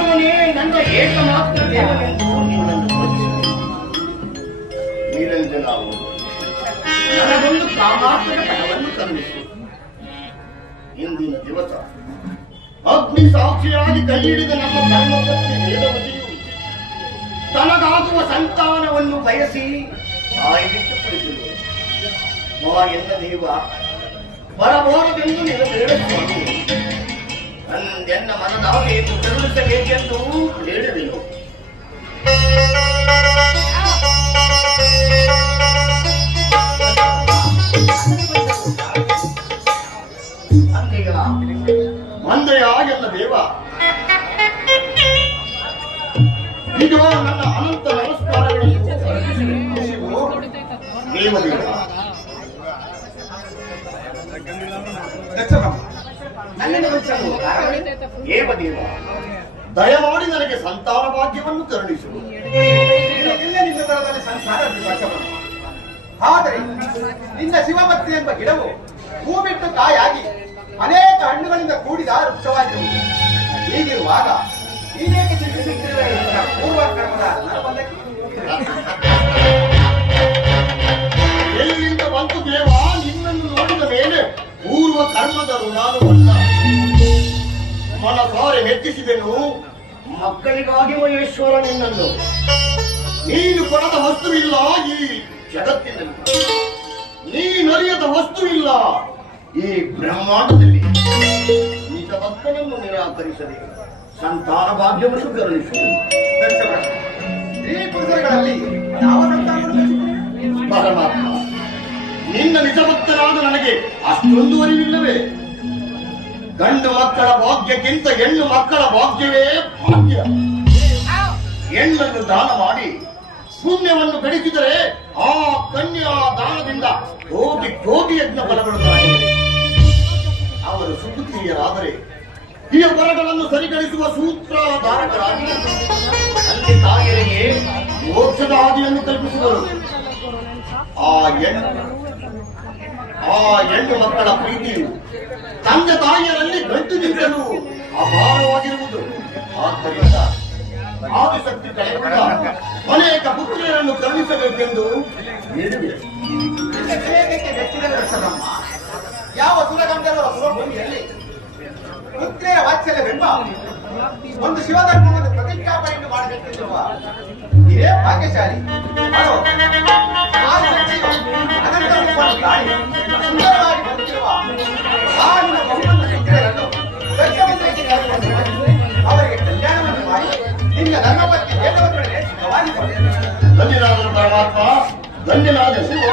ಅವನೇ ನನ್ನ ಏಕಮಾತ್ರ ದೇವನೆಂದು ನಿನ್ನನ್ನು ತೋರಿಸಿದೆ. ನಿರಂಜನ ನನಗೊಂದು ಕಾಮಾರ್ಥದ ಫಲವನ್ನು ಕರುಣಿಸು. ಇಂದಿನ ದಿವಸ ಅಗ್ನಿ ಸಾಕ್ಷಿಯಾಗಿ ಕೈ ಹಿಡಿದ ನಮ್ಮ ಧರ್ಮಪತ್ನಿ ವೇದವತಿಯು ತನಗಾಗುವ ಸಂತಾನವನ್ನು ಬಯಸಿ ಬಾಯಿಬಿಟ್ಟು ಕುಳಿತಳು. ಎನ್ನ ದೇವ ಬರಬಹುದೆಂದು ನಿನ್ನ ಬೇಡ ಸ್ವಾಮಿ, ನನ್ನ ಮನದಾಸೆಯನ್ನು ಕರುಣಿಸಬೇಕೆಂದು ಹೇಳಿದೆನು. ಅಂದೀಗ ಮಂದೆಯ ಎಲ್ಲ ದೇವ, ಇದು ನನ್ನ ಅನಂತ ನಮಸ್ಕಾರಗಳನ್ನು ದೇವದೇವ. ದೇವದೇವ ದಯಮಾಡಿ ನನಗೆ ಸಂತಾನ ಭಾಗ್ಯವನ್ನು ಕರುಣಿಸು. ಆದರೆ ನಿನ್ನ ಶಿವಭಕ್ತಿ ಎಂಬ ಗಿಡವು ಹೂ ಬಿಟ್ಟು ಕಾಯಾಗಿ ಅನೇಕ ಹಣ್ಣುಗಳಿಂದ ಕೂಡಿದ ವೃಕ್ಷವಾಗಿರುವುದು. ಹೀಗಿರುವಾಗ ನೀನೇಕೆ ಚಿಂತಿಸುತ್ತಿರುವ ಪೂರ್ವ ಕರ್ಮದ ನರಬಂಧಕ್ಕೆ? ಎಲ್ಲಿಂದ ಬಂತು ದೇವ? ನಿನ್ನನ್ನು ನೋಡಿದ ಮೇಲೆ ಪೂರ್ವ ಕರ್ಮದ ಋಣಾನು ಅಲ್ಲ. ಮನಸಾರೆ ಮೆಚ್ಚಿಸಿದೆನು ಮಕ್ಕಳಿಗಾಗಿ ಮಹೇಶ್ವರ ನಿನ್ನನ್ನು. ನೀನು ಕೊಡದ ವಸ್ತುವಿಲ್ಲ ಈ ಜಗತ್ತಿನಲ್ಲಿ, ನೀನರಿಯದ ವಸ್ತುವಿಲ್ಲ ಈ ಬ್ರಹ್ಮಾಂಡದಲ್ಲಿ. ನಿಜ ಭಕ್ತನನ್ನು ನಿರಾಕರಿಸದೆ ಸಂತಾನ ಭಾಗ್ಯವನ್ನು ಕರುಣಿಸು. ಈ ಪುರುಷರುಗಳಲ್ಲಿ ಯಾವ ಸಂತಾನ? ಪರಮಾತ್ಮ, ನಿನ್ನ ನಿಜ ಭಕ್ತನಾದ ನನಗೆ ಅಷ್ಟೊಂದು ಅರಿವಿಲ್ಲವೇ? ಗಂಡು ಮಕ್ಕಳ ಭಾಗ್ಯಕ್ಕಿಂತ ಹೆಣ್ಣು ಮಕ್ಕಳ ಭಾಗ್ಯವೇ ಭಾಗ್ಯ. ಹೆಣ್ಣನ್ನು ದಾನ ಮಾಡಿ ಪುಣ್ಯವನ್ನು ಗಳಿಸಿದರೆ ಆ ಕನ್ಯಾ ದಾನದಿಂದ ಕೋಟಿ ಕೋಟಿ ಯಜ್ಞ ಫಲಗೊಳ್ಳುತ್ತಾರೆ. ಅವರು ಸುಪುತ್ರಿಯರಾದರೆ ಈ ವರಗಳನ್ನು ಸರಿಗಳಿಸುವ ಸೂತ್ರಧಾರಕರಾಗಿ ಅಲ್ಲಿ ತಾಯಿಯರಿಗೆ ಮೋಕ್ಷದ ಹಾದಿಯನ್ನು ಕಲ್ಪಿಸಿದರು. ಆ ಹೆಣ್ಣು ಮಕ್ಕಳ ಪ್ರೀತಿಯು ತಂದೆ ತಾಯಿಯರಲ್ಲಿ ಗಂಟು ನಿಂತಲು ಅಪಾರವಾಗಿರುವುದು. ಆದ್ದರಿಂದ ಆದಿಶಕ್ತಿ ಕಳೆದ ಅನೇಕ ಪುತ್ರಿಯರನ್ನು ಕರುಣಿಸಬೇಕೆಂದು ಹೇಳಿದೆ. ಯಾವ ಸುರಗಂಧರ್ವರ ಸುರಭೂಮಿಯಲ್ಲಿ ಪುತ್ರಿಯರ ವಾತ್ಸಲ್ಯವೆಂಬ ಒಂದು ಶಿವಧರ್ಮವನ್ನು ಪ್ರತಿಜ್ಞಾಪನೆಯನ್ನು ಮಾಡಬೇಕೆಂದಿರುವ ಇದೇ ಭಾಗ್ಯಶಾಲಿ. ಅನಂತ ರೂಪವನ್ನು ತಾಳಿ ಸುಂದರವಾಗಿ ಬರುತ್ತಿರುವ ಹಾಲಿನ ಬಹುಮಂತ ಪುತ್ರಿಯರನ್ನು ಅವರಿಗೆ ಕಲ್ಯಾಣವನ್ನು ಮಾಡಿ ನಿನ್ನ ಧರ್ಮಪತ್ನಿ ವೇದವತಿಯೊಡನೆ ಸಿದ್ಧವಾಗಿದ್ದಾರೆ. ಧನ್ಯನಾದನು ಪರಮಾತ್ಮ, ಧನ್ಯನಾದ ಶಿವ.